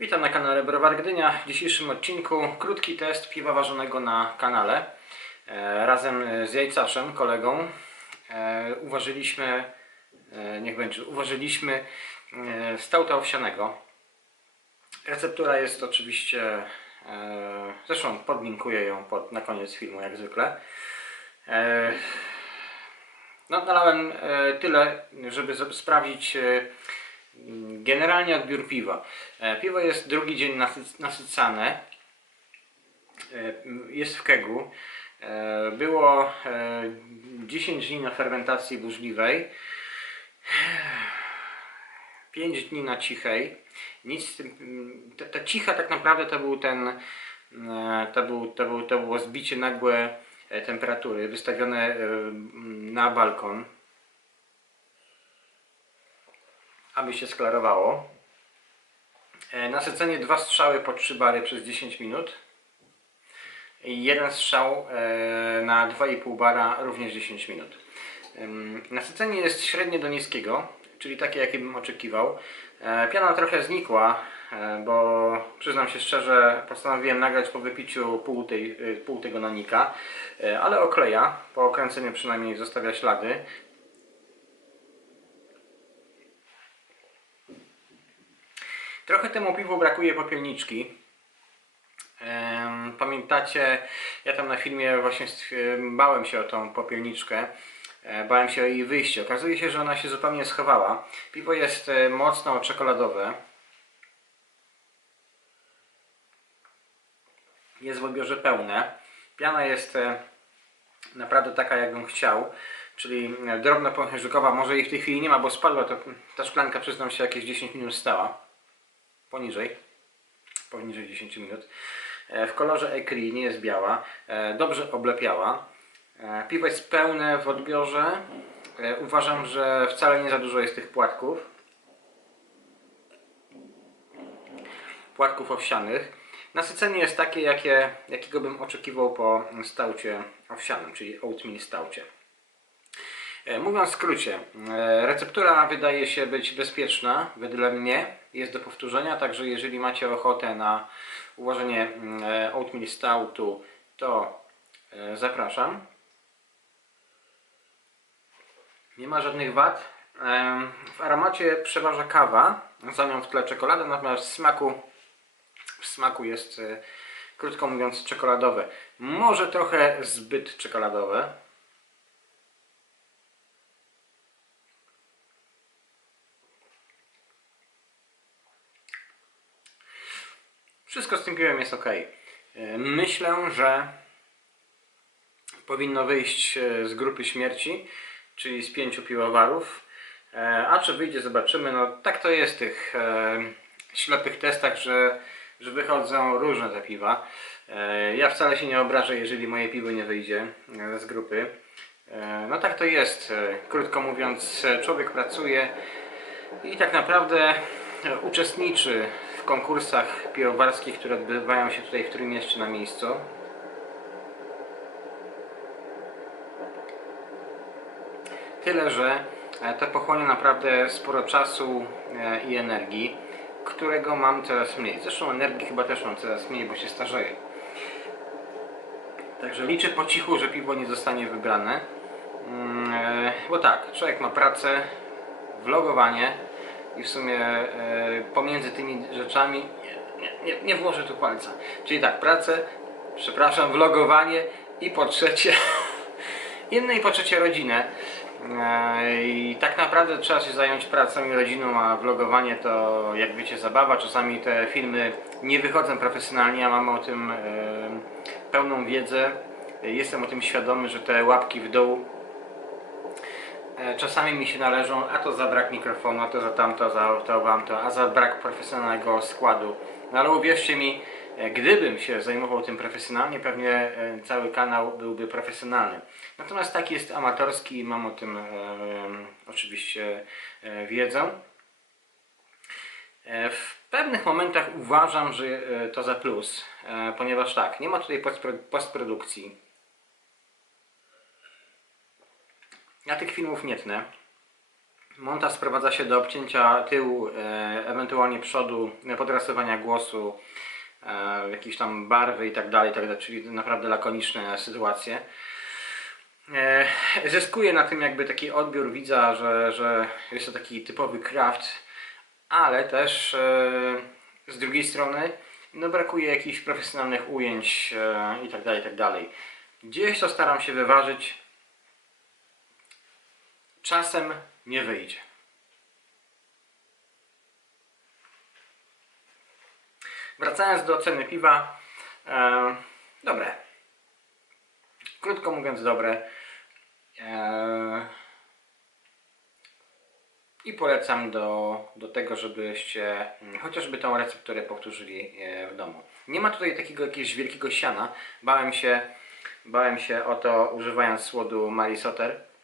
Witam na kanale Browar Gdynia. W dzisiejszym odcinku krótki test piwa ważonego na kanale. E, razem z Jajcaszem, kolegą, e, uważyliśmy, e, niech będzie, uważyliśmy e, stauta owsianego. Receptura jest oczywiście, e, zresztą podlinkuję ją pod, na koniec filmu jak zwykle. E, no, nalałem e, tyle, żeby sprawdzić e, generalnie odbiór piwa. E, Piwo jest drugi dzień nasyc- nasycane. E, Jest w kegu. E, Było e, 10 dni na fermentacji burzliwej. 5 dni na cichej. Nic tym, ta, ta cicha tak naprawdę to był ten to, był, to, był, to było zbicie nagłe temperatury wystawione na balkon aby się sklarowało. E, Nasycenie dwa strzały po 3 bary przez 10 minut. I jeden strzał e, na 2,5 bara również 10 minut. Nasycenie jest średnie do niskiego, czyli takie jakie bym oczekiwał. E, Piana trochę znikła, bo przyznam się szczerze, postanowiłem nagrać po wypiciu pół, tej, y, pół tego nanika, ale okleja, po okręceniu przynajmniej zostawia ślady. Trochę temu piwu brakuje popielniczki. Pamiętacie, ja tam na filmie właśnie bałem się o tą popielniczkę. E, Bałem się o jej wyjście. Okazuje się, że ona się zupełnie schowała. Piwo jest e, mocno czekoladowe. Jest w odbiorze pełne. Piana jest e, naprawdę taka, jakbym chciał. Czyli drobno pącherzykowa. Może jej w tej chwili nie ma, bo spadła. To, ta szklanka, przyznam się, jakieś 10 minut stała poniżej, poniżej 10 minut. E, W kolorze Ecri nie jest biała, e, dobrze oblepiała. E, Piwo jest pełne w odbiorze. Uważam, że wcale nie za dużo jest tych płatków. Płatków owsianych. Nasycenie jest takie, jakie, jakiego bym oczekiwał po staucie owsianym, czyli oatmeal staucie. E, Mówiąc w skrócie, e, receptura wydaje się być bezpieczna, wedle mnie jest do powtórzenia, także jeżeli macie ochotę na ułożenie mm, e, oatmeal stoutu, to zapraszam. Nie ma żadnych wad. W aromacie przeważa kawa, za nią w tle czekolada, natomiast w smaku, w smaku jest, krótko mówiąc, czekoladowe. Może trochę zbyt czekoladowe. Jest ok. Myślę, że powinno wyjść e, z grupy śmierci, czyli z pięciu piwowarów. E, A czy wyjdzie, zobaczymy. No tak to jest w tych e, ślepych testach, że, że wychodzą różne te piwa. Ja wcale się nie obrażę, jeżeli moje piwo nie wyjdzie z grupy. No tak to jest. Krótko mówiąc, człowiek pracuje i tak naprawdę uczestniczy konkursach piwowarskich, które odbywają się tutaj w którym mieście na miejscu. Tyle, że e, to pochłonie naprawdę sporo czasu e, i energii, którego mam coraz mniej. Zresztą energii chyba też mam coraz mniej, bo się starzeję. Także liczę po cichu, że piwo nie zostanie wybrane. Mm, e, Bo tak, człowiek ma pracę, vlogowanie i w sumie e, pomiędzy tymi rzeczami nie, nie, nie, włożę tu palca. Czyli tak, pracę, przepraszam, vlogowanie i po trzecie inne i po trzecie rodzinę. E, I tak naprawdę trzeba się zająć pracą i rodziną, a vlogowanie to jak wiecie zabawa. Czasami te filmy nie wychodzą profesjonalnie, a mamy o tym e, pełną wiedzę. Jestem o tym świadomy, że te łapki w dół czasami mi się należą, a to za brak mikrofonu, a to za tamto, za to, wam to, a za brak profesjonalnego składu. No ale uwierzcie mi, e, gdybym się zajmował tym profesjonalnie, pewnie e, cały kanał byłby profesjonalny. Natomiast taki jest amatorski i mam o tym e, oczywiście e, wiedzę. E, W pewnych momentach uważam, że e, to za plus, e, ponieważ tak, nie ma tutaj postpro- postprodukcji. Ja tych filmów nie tnę. Montaż sprowadza się do obcięcia tyłu, e, ewentualnie przodu, e, podrasowania głosu, e, jakiejś tam barwy i tak dalej, tak czyli naprawdę lakoniczne sytuacje. E, zyskuje na tym jakby taki odbiór widza, że, że jest to taki typowy craft, ale też z drugiej strony no brakuje jakichś profesjonalnych ujęć i tak dalej, i tak dalej. Gdzieś to staram się wyważyć. Czasem nie wyjdzie. Wracając do ceny piwa. E, dobre. Krótko mówiąc, dobre. E, I polecam do, do tego, żebyście chociażby tą recepturę powtórzyli e, w domu. Nie ma tutaj takiego jakiegoś wielkiego siana. Bałem się, bałem się o to używając słodu Marie Soter. E,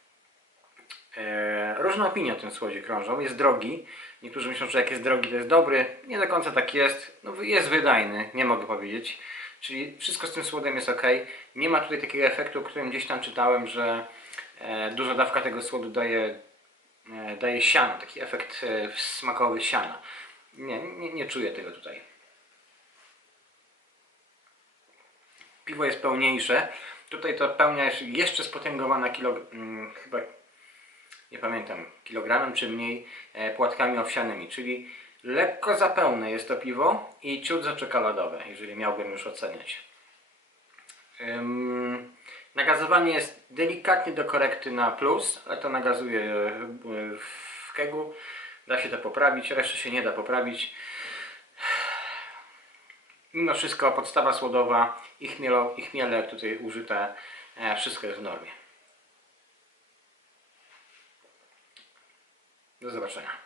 różne opinie o tym słodzie krążą. Jest drogi. Niektórzy myślą, że jak jest drogi, to jest dobry. Nie do końca tak jest. No, jest wydajny, nie mogę powiedzieć. Czyli wszystko z tym słodem jest ok. Nie ma tutaj takiego efektu, o którym gdzieś tam czytałem, że e, duża dawka tego słodu daje, e, daje siano, taki efekt e, smakowy siana. Nie, nie, nie czuję tego tutaj. Piwo jest pełniejsze. Tutaj to pełnia jeszcze spotęgowana kilo, mm, chyba nie pamiętam, kilogramem czy mniej e, płatkami owsianymi, czyli lekko za pełne jest to piwo i ciut za czekoladowe, jeżeli miałbym już oceniać. Nagazowanie jest delikatnie do korekty na plus, ale to nagazuję e, w kegu. Da się to poprawić, reszty się nie da poprawić. Mimo wszystko podstawa słodowa i, chmielo, i chmiele tutaj użyte, e, wszystko jest w normie. Do zobaczenia.